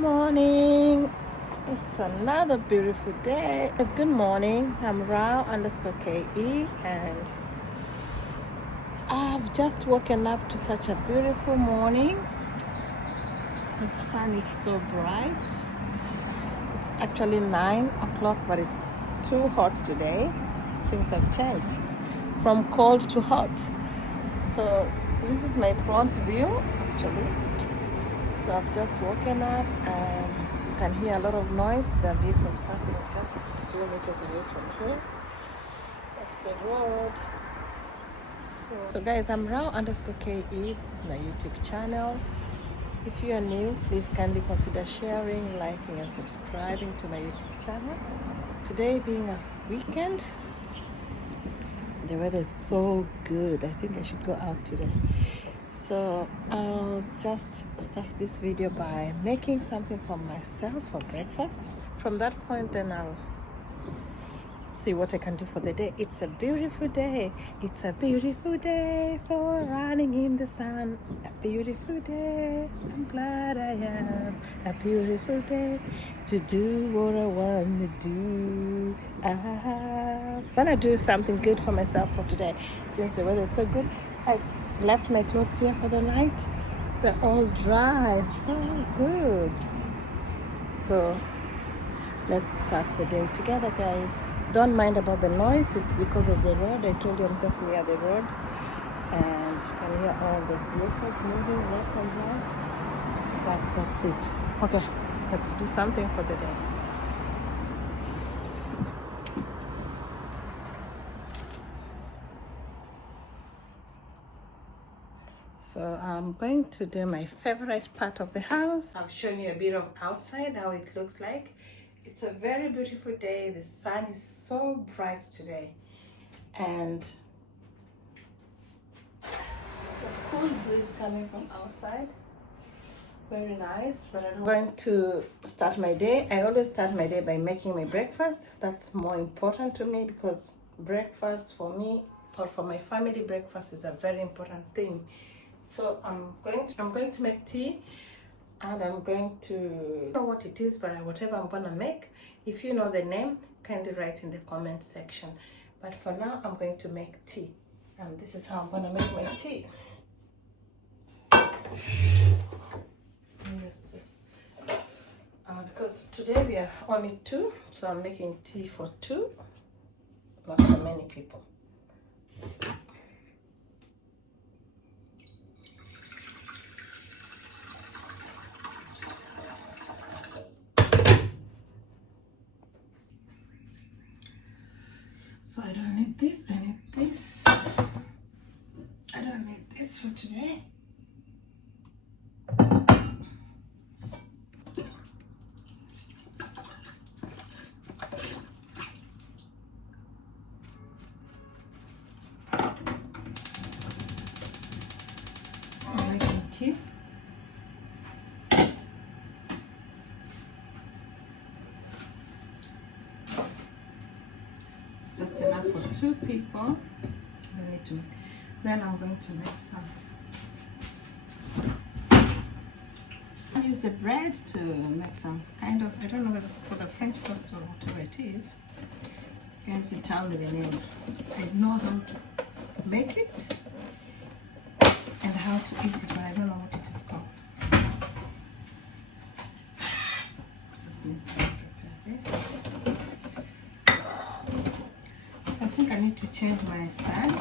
Morning. It's another beautiful day. It's good morning. I'm Rao underscore KE, and I've just woken up to such a beautiful morning. The sun is so bright. It's actually 9 o'clock, but it's too hot today. Things have changed from cold to hot. So this is my front view actually. So I've just woken up and you can hear a lot of noise. The vehicles passing just a few meters away from here. That's the road. So guys, I'm Rao underscore KE. This is my YouTube channel. If you are new, please kindly consider sharing, liking and subscribing to my YouTube channel. Today being a weekend, the weather is so good. I think I should go out today. So I'll just start this video by making something for myself for breakfast. From that point, then I'll see what I can do for the day. It's a beautiful day. It's a beautiful day for running in the sun. A beautiful day. I'm glad I am. A beautiful day to do what I want to do. I'm gonna do something good for myself for today. Since the weather is so good, I left my clothes here for the night. They're all dry, so good. So let's start the day together, guys. Don't mind about the noise, it's because of the road. I told you I'm just near the road, and you can hear all the vehicles moving left and right, but that's it. Okay, let's do something for the day. So I'm going to do my favorite part of the house. I've shown you a bit of outside, how it looks like. It's a very beautiful day. The sun is so bright today. And the cool breeze coming from outside. Very nice. But I'm going to start my day. I always start my day by making my breakfast. That's more important to me because breakfast for me or for my family, breakfast is a very important thing. So I'm going to make tea, and I'm going to know what it is, but whatever I'm gonna make, if you know the name, kindly write in the comment section. But for now, I'm going to make tea, and this is how I'm gonna make my tea. Yes. Because today we are only two, so I'm making tea for two, not for many people. So I don't need this, I need this. I don't need this for today. I'm making tea. Just enough for two people. I need to make. Then I'm going to make some. I use the bread to make some kind of, I don't know whether it's called a French toast or whatever it is. Guys, you tell me the name. I know how to make it and how to eat it, but I don't know what it is called. Just need to prepare this. I think I need to change my stand.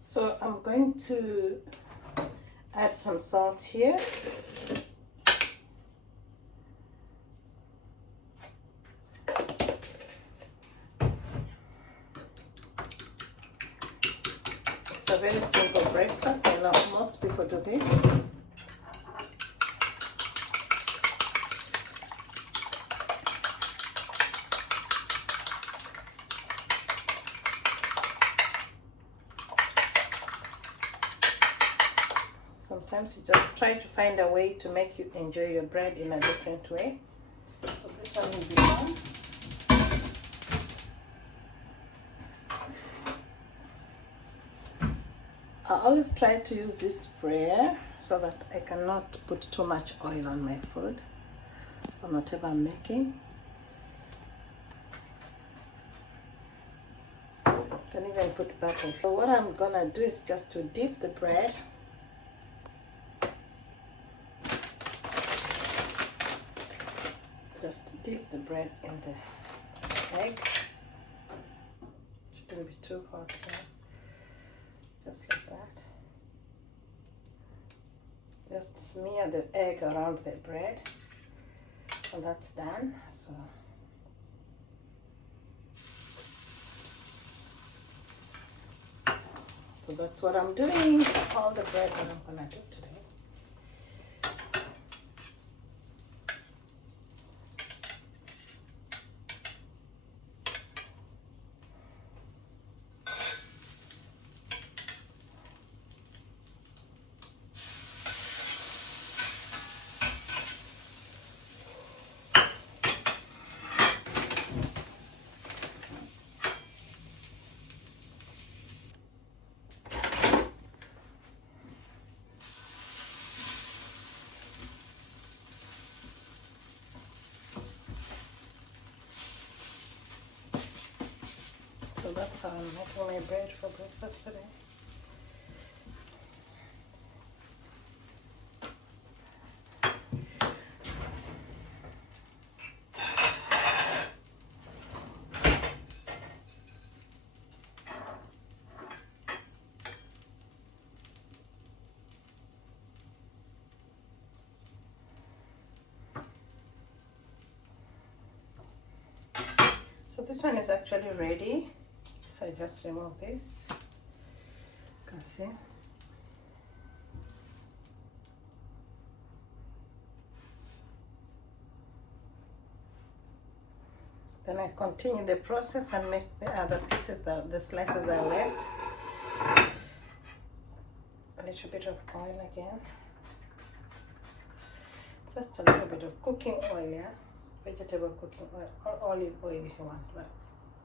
So I'm going to add some salt here. It's a very simple breakfast. I know most people do this. Sometimes you just try to find a way to make you enjoy your bread in a different way. one will be on. I always try to use this sprayer so that I cannot put too much oil on my food or whatever I'm making. Can even put butter. So what I'm gonna do is just to dip the bread. Just dip the bread in the egg. Shouldn't be too hot here. Just like that. Just smear the egg around the bread, and that's done. So that's what I'm doing. All the bread that I'm gonna do today. So that's how I'm making my bread for breakfast today. So this one is actually ready. So I just remove this. You can see. Then I continue the process and make the other pieces, the slices that are left. A little bit of oil again. Just a little bit of cooking oil, yeah? Vegetable cooking oil or olive oil if you want. But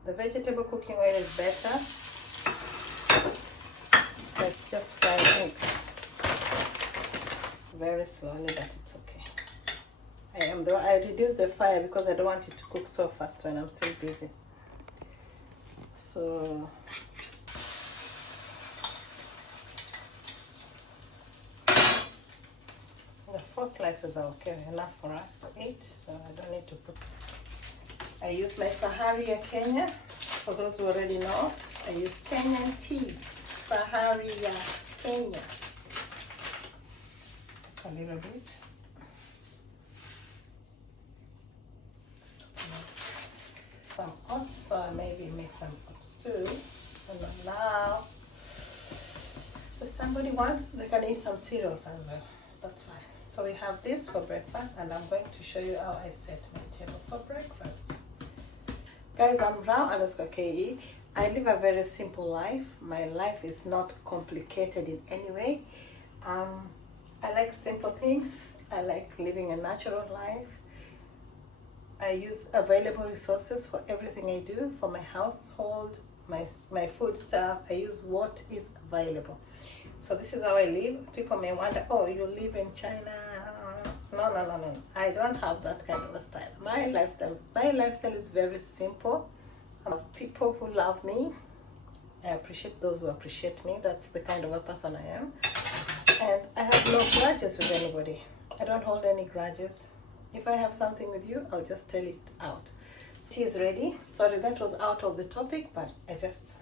the vegetable cooking oil is better. So just fry it very slowly, but it's okay. I reduce the fire because I don't want it to cook so fast when I'm still busy. So the 4 slices are okay enough for us to eat, so I don't need to put. I use my Fahari ya Kenya. For those who already know, I use Kenyan tea. Fahari ya Kenya. Just a little bit. Some oats, so I maybe make some oats too. And now, if somebody wants, they can eat some cereals as well. That's fine. So we have this for breakfast, and I'm going to show you how I set my table for breakfast. Guys, I'm Rao_KE. I live a very simple life. My life is not complicated in any way. I like simple things. I like living a natural life. I use available resources for everything I do, for my household, my food stuff. I use what is available. So this is how I live. People may wonder, oh, you live in China. No. I don't have that kind of a style. My lifestyle is very simple. I have people who love me. I appreciate those who appreciate me. That's the kind of a person I am. And I have no grudges with anybody. I don't hold any grudges. If I have something with you, I'll just tell it out. Tea is ready. Sorry, that was out of the topic, but I just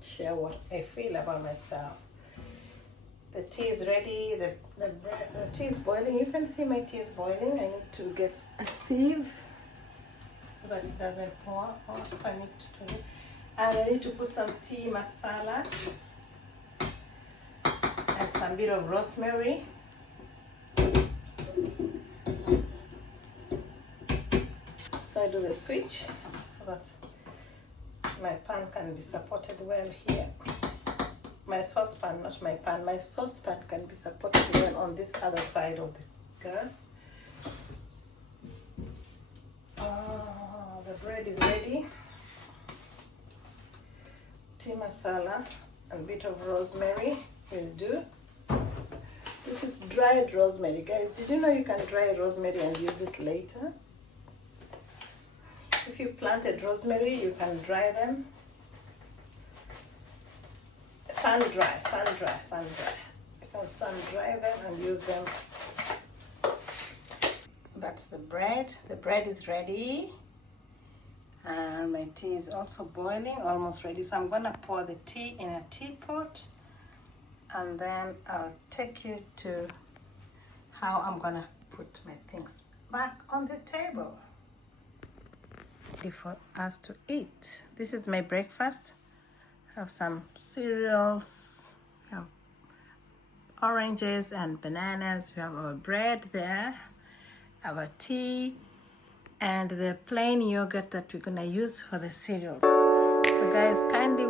share what I feel about myself. The tea is ready. The tea is boiling. You can see my tea is boiling. I need to get a sieve so that it doesn't pour off. And I need to put some tea masala and some bit of rosemary. So I do the switch so that my pan can be supported well here. My saucepan, not my pan, my saucepan can be supported well on this other side of the gas. The bread is ready. Tea masala and a bit of rosemary will do. This is dried rosemary, guys. Did you know you can dry rosemary and use it later? If you planted rosemary, you can dry them. Sun dry. You can sun dry them and use them. That's the bread. The bread is ready. And my tea is also boiling, almost ready. So I'm gonna pour the tea in a teapot, and then I'll take you to how I'm gonna put my things back on the table. Ready for us to eat. This is my breakfast. I have some cereals, we have oranges and bananas, we have our bread there, our tea, and the plain yogurt that we're gonna use for the cereals. So guys, kindly